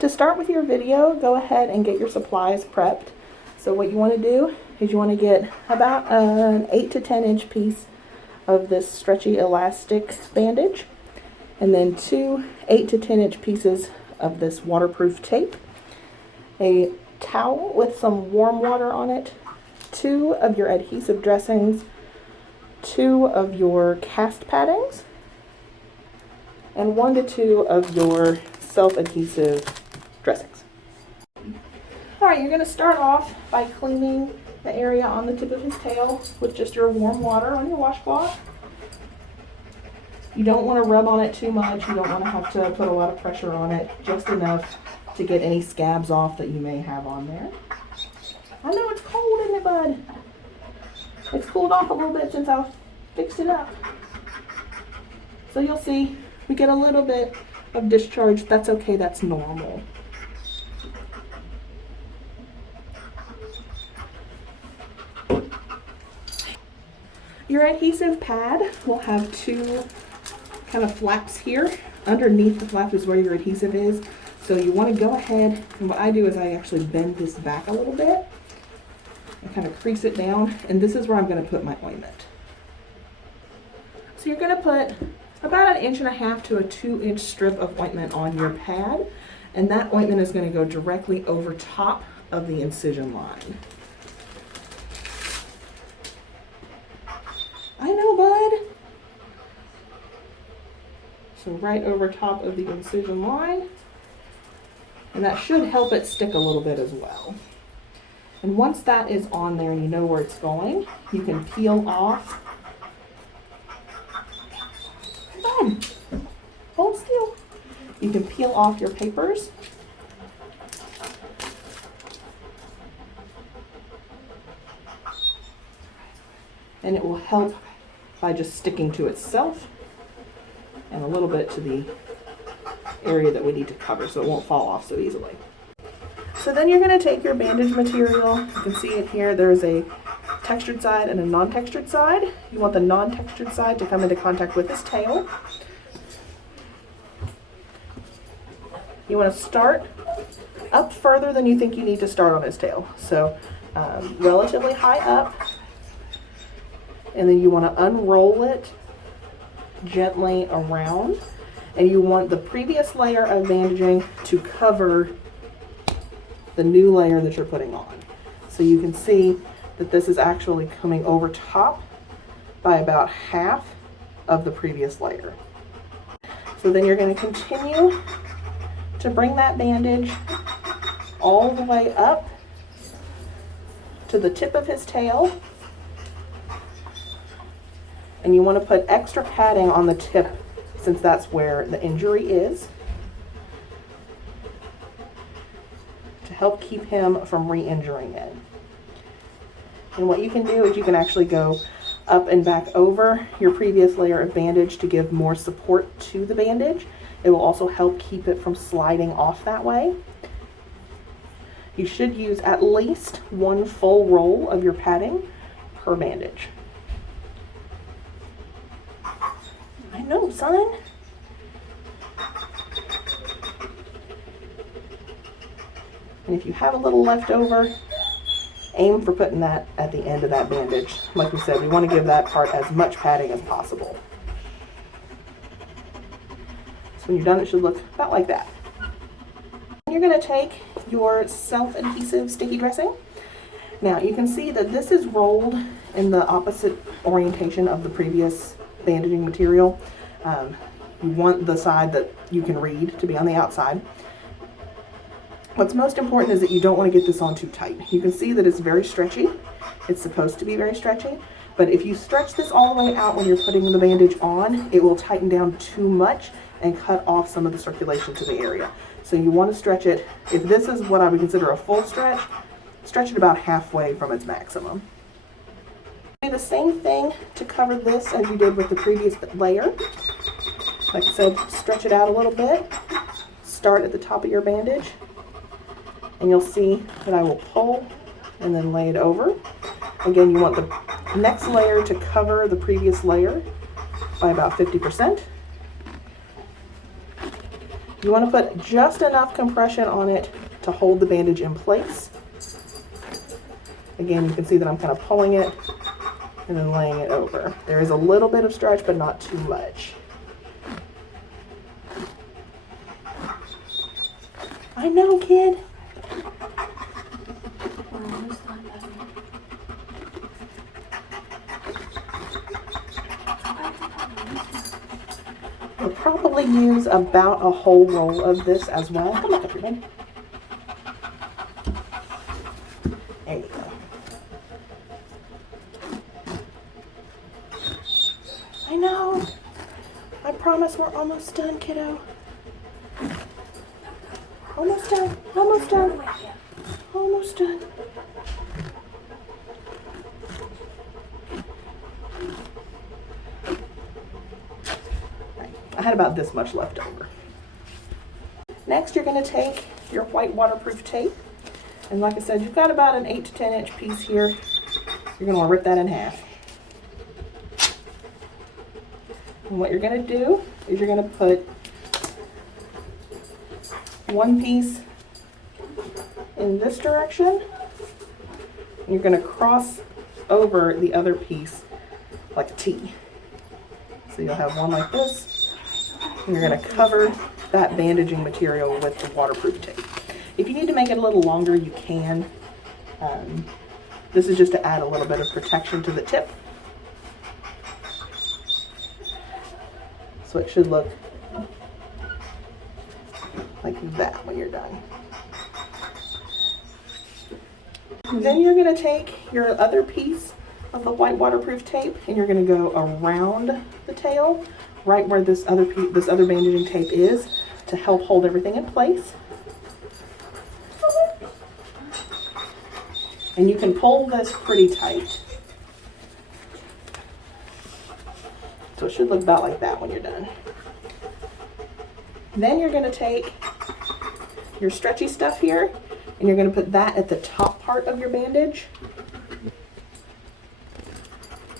To start with your video, go ahead and get your supplies prepped. So what you want to do is you want to get about an 8 to 10 inch piece of this stretchy elastic bandage, and then 2 8 to 10 inch pieces of this waterproof tape, a towel with some warm water on it, 2 of your adhesive dressings, 2 of your cast paddings, and 1 to 2 of your self-adhesive dressings. Alright, you're going to start off by cleaning the area on the tip of his tail with just your warm water on your washcloth. You don't want to rub on it too much. You don't want to have to put a lot of pressure on it, just enough to get any scabs off that you may have on there. I know it's cold, isn't it, bud? It's cooled off a little bit since I fixed it up. So you'll see we get a little bit of discharge. That's okay, that's normal. Your adhesive pad will have 2 kind of flaps here. Underneath the flap is where your adhesive is. So you want to go ahead, and what I do is I actually bend this back a little bit and kind of crease it down, and this is where I'm going to put my ointment. So you're going to put about 1.5 inches to a 2-inch strip of ointment on your pad, and that ointment is going to go directly over top of the incision line. I know, bud. So right over top of the incision line, and that should help it stick a little bit as well. And once that is on there and you know where it's going, you can peel off. Come on, hold still. You can peel off your papers. And it will help by just sticking to itself and a little bit to the area that we need to cover so it won't fall off so easily. So then you're going to take your bandage material. You can see it here. There's a textured side and a non-textured side. You want the non-textured side to come into contact with his tail. You want to start up further than you think you need to start on his tail. So relatively high up. And then you want to unroll it gently around. And you want the previous layer of bandaging to cover the new layer that you're putting on. So you can see that this is actually coming over top by about half of the previous layer. So then you're going to continue to bring that bandage all the way up to the tip of his tail. And you want to put extra padding on the tip since that's where the injury is, to help keep him from re-injuring it. And what you can do is you can actually go up and back over your previous layer of bandage to give more support to the bandage. It will also help keep it from sliding off that way. You should use at least 1 full roll of your padding per bandage. I know, son. And if you have a little left over, aim for putting that at the end of that bandage. Like we said, we want to give that part as much padding as possible. So when you're done, it should look about like that. You're going to take your self-adhesive sticky dressing. Now you can see that this is rolled in the opposite orientation of the previous bandaging material. You want the side that you can read to be on the outside. What's most important is that you don't want to get this on too tight. You can see that it's very stretchy. It's supposed to be very stretchy, but if you stretch this all the way out when you're putting the bandage on, it will tighten down too much and cut off some of the circulation to the area. So you want to stretch it. If this is what I would consider a full stretch, stretch it about halfway from its maximum. Do the same thing to cover this as you did with the previous layer. Like I said, stretch it out a little bit. Start at the top of your bandage, and you'll see that I will pull and then lay it over. Again, you want the next layer to cover the previous layer by about 50%. You want to put just enough compression on it to hold the bandage in place. Again, you can see that I'm kind of pulling it and then laying it over. There is a little bit of stretch, but not too much. I know, kid. We'll probably use about a whole roll of this as well. Come back up here, baby. There you go. I know. I promise we're almost done, kiddo. Almost done. Almost done. Almost done. I had about this much left over. Next, you're going to take your white waterproof tape. And like I said, you've got about an 8 to 10 inch piece here. You're going to want to rip that in half. And what you're going to do is you're going to put one piece in this direction. And you're going to cross over the other piece like a T. So you'll have one like this. And you're going to cover that bandaging material with the waterproof tape. If you need to make it a little longer, you can. This is just to add a little bit of protection to the tip. So it should look like that when you're done. Then you're going to take your other piece of the white waterproof tape and you're going to go around the tail, right where this other bandaging tape is, to help hold everything in place. And you can pull this pretty tight. So it should look about like that when you're done. Then you're going to take your stretchy stuff here and you're going to put that at the top part of your bandage.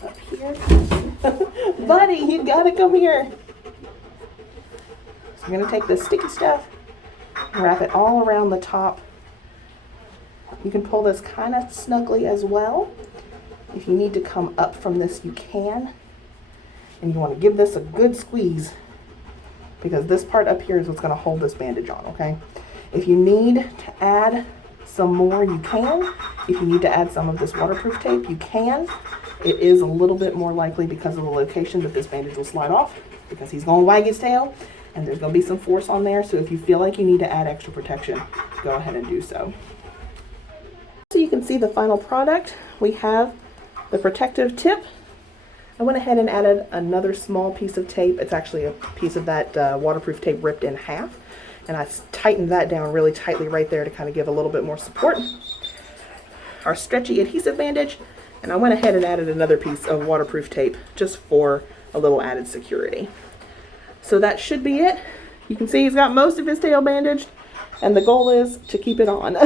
Up here. Buddy, you gotta come here. So I'm going to take this sticky stuff and wrap it all around the top. You can pull this kind of snugly as well. If you need to come up from this, you can. And you want to give this a good squeeze because this part up here is what's going to hold this bandage on, okay? If you need to add some more, you can. If you need to add some of this waterproof tape, you can. It is a little bit more likely because of the location that this bandage will slide off because he's going to wag his tail and there's going to be some force on there. So if you feel like you need to add extra protection, go ahead and do so. So you can see the final product. We have the protective tip. I went ahead and added another small piece of tape. It's actually a piece of that waterproof tape ripped in half. And I tightened that down really tightly right there to kind of give a little bit more support. Our stretchy adhesive bandage. And I went ahead and added another piece of waterproof tape just for a little added security. So that should be it. You can see he's got most of his tail bandaged. And the goal is to keep it on.